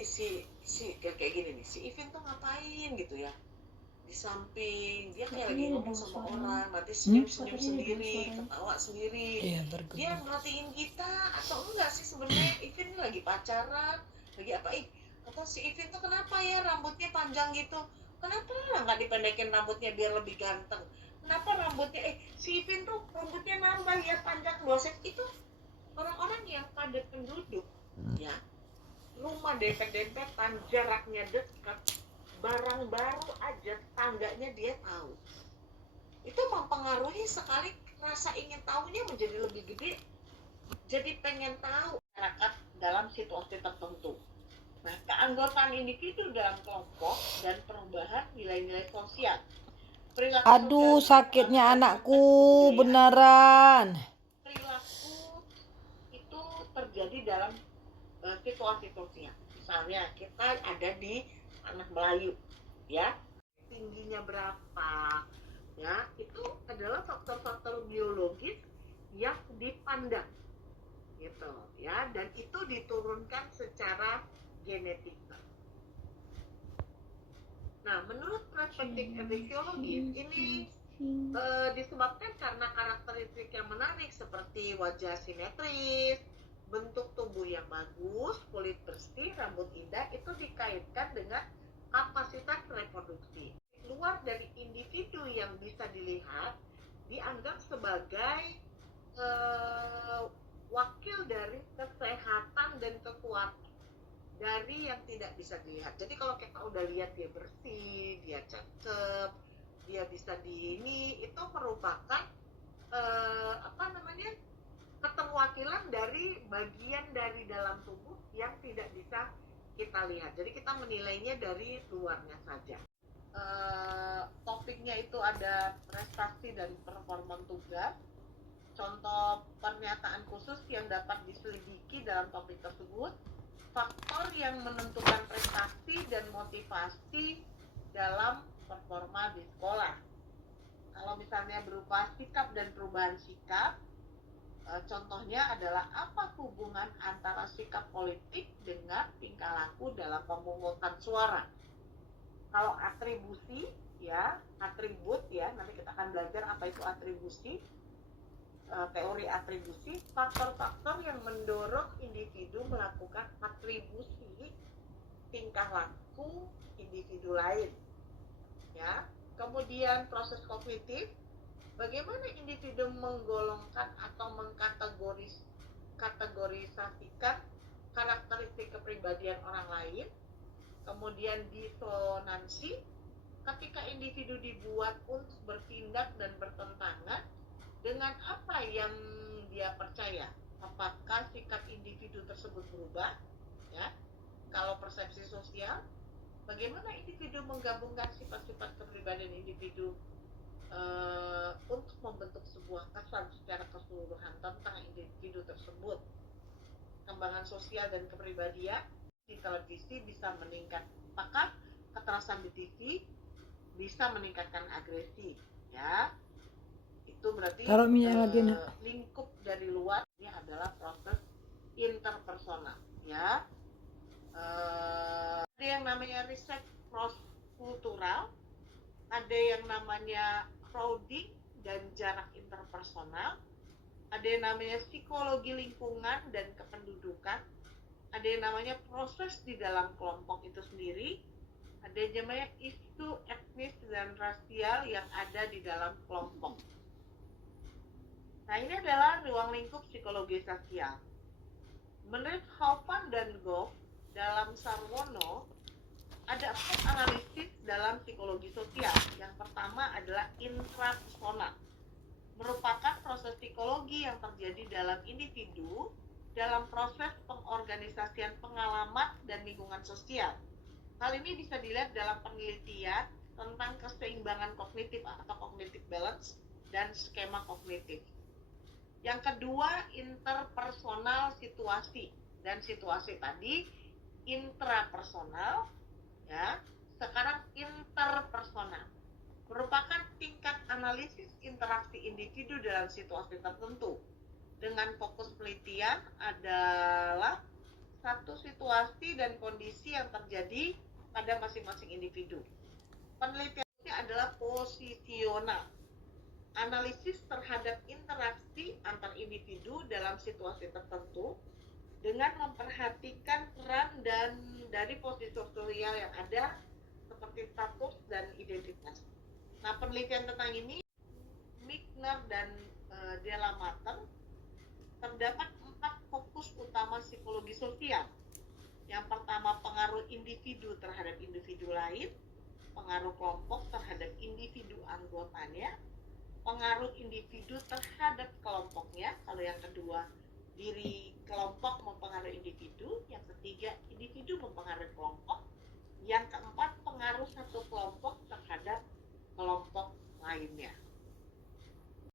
si kayak gini nih, si Ivin tuh ngapain gitu ya, di samping dia kayak lagi Katanya ada ngomong 2 sama suaranya. orang, nanti senyum-senyum Katanya ada 2 sendiri, suaranya. ketawa sendiri. Iya, Dia bergema. merhatiin kita atau enggak sih sebenarnya Ivin ini lagi pacaran, lagi apa? Atau si Ivin tuh kenapa ya rambutnya panjang gitu? Kenapa nggak dipendekin rambutnya biar lebih ganteng? Kenapa rambutnya si Ivin tuh rambutnya nambah ya panjang 2 cm itu. Orang-orang yang padat penduduk ya, rumah dempet-dempetan, jaraknya dekat, barang baru aja tangganya dia tahu, itu mempengaruhi sekali rasa ingin tahunya menjadi lebih gede, jadi pengen tahu masyarakat dalam situasi tertentu. Nah, keanggotaan individu dalam kelompok dan perubahan nilai-nilai sosial. Perilaku Aduh, sosial sakitnya anakku ya. beneran. Perilaku itu terjadi dalam situasi sosial. Misalnya kita ada di tanah Melayu, ya, tingginya berapa, ya, itu adalah faktor-faktor biologis yang dipandang, gitu, ya, dan itu diturunkan secara genetika. Nah, menurut perspektif evolutiologis ini disebabkan karena karakteristik yang menarik seperti wajah simetris, bentuk tubuh yang bagus, kulit bersih, rambut indah, itu dikaitkan dengan kapasitas reproduksi. Luar dari individu yang bisa dilihat, dianggap sebagai wakil dari kesehatan dan kekuatan dari yang tidak bisa dilihat. Jadi kalau kita udah lihat dia bersih, dia cakep, dia bisa di ini, itu merupakan keterwakilan dari bagian dari dalam tubuh yang tidak bisa kita lihat. Jadi kita menilainya dari luarnya saja. Topiknya itu ada prestasi dan performa tugas. Contoh pernyataan khusus yang dapat diselidiki dalam topik tersebut, faktor yang menentukan prestasi dan motivasi dalam performa di sekolah. Kalau misalnya berupa sikap dan perubahan sikap, contohnya adalah apa hubungan antara sikap politik dengan tingkah laku dalam pemungutan suara. Kalau atribusi, ya, atribut, ya, nanti kita akan belajar apa itu atribusi, teori atribusi, faktor-faktor yang mendorong individu melakukan atribusi tingkah laku individu lain, ya. Kemudian proses kognitif, bagaimana individu menggolongkan atau mengkategorisasikan karakteristik kepribadian orang lain. Kemudian disonansi, ketika individu dibuat untuk bertindak dan bertentangan dengan apa yang dia percaya. Apakah sikap individu tersebut berubah? Ya. Kalau persepsi sosial, bagaimana individu menggabungkan sifat-sifat kepribadian individu untuk membentuk sebuah kesan secara keseluruhan tentang individu tersebut. Kembangan sosial dan kepribadian di televisi bisa meningkat, maka kekerasan di TV bisa meningkatkan agresi, ya. Itu berarti lingkup dari luar ini adalah proses interpersonal, ya. Ada yang namanya riset cross-kultural, ada yang namanya crowding dan jarak interpersonal, ada yang namanya psikologi lingkungan dan kependudukan, ada yang namanya proses di dalam kelompok itu sendiri, ada yang namanya isu etnis dan rasial yang ada di dalam kelompok. Nah, ini adalah ruang lingkup psikologi sosial. Menurut Hoffman dan Goff dalam Sarwono, ada 4 analisis dalam psikologi sosial. Yang pertama adalah intrapersonal, merupakan proses psikologi yang terjadi dalam individu dalam proses pengorganisasian pengalaman dan lingkungan sosial. Hal ini bisa dilihat dalam penelitian tentang keseimbangan kognitif atau cognitive balance dan skema kognitif. Yang kedua, interpersonal situasi, dan situasi tadi intrapersonal, ya. Sekarang interpersonal merupakan tingkat analisis interaksi individu dalam situasi tertentu. Dengan fokus penelitian adalah satu situasi dan kondisi yang terjadi pada masing-masing individu. Penelitiannya adalah posisional, analisis terhadap interaksi antar individu dalam situasi tertentu dengan memperhatikan peran dan dari posisi sosial yang ada seperti status dan identitas. Nah, penelitian tentang ini Michner dan Delamater terdapat 4 fokus utama psikologi sosial. Yang pertama, pengaruh individu terhadap individu lain, pengaruh kelompok terhadap individu anggotanya, pengaruh individu terhadap kelompoknya. Kalau yang kedua, diri kelompok mempengaruhi individu. Yang ketiga, individu mempengaruhi kelompok. Yang keempat, pengaruh satu kelompok terhadap kelompok lainnya.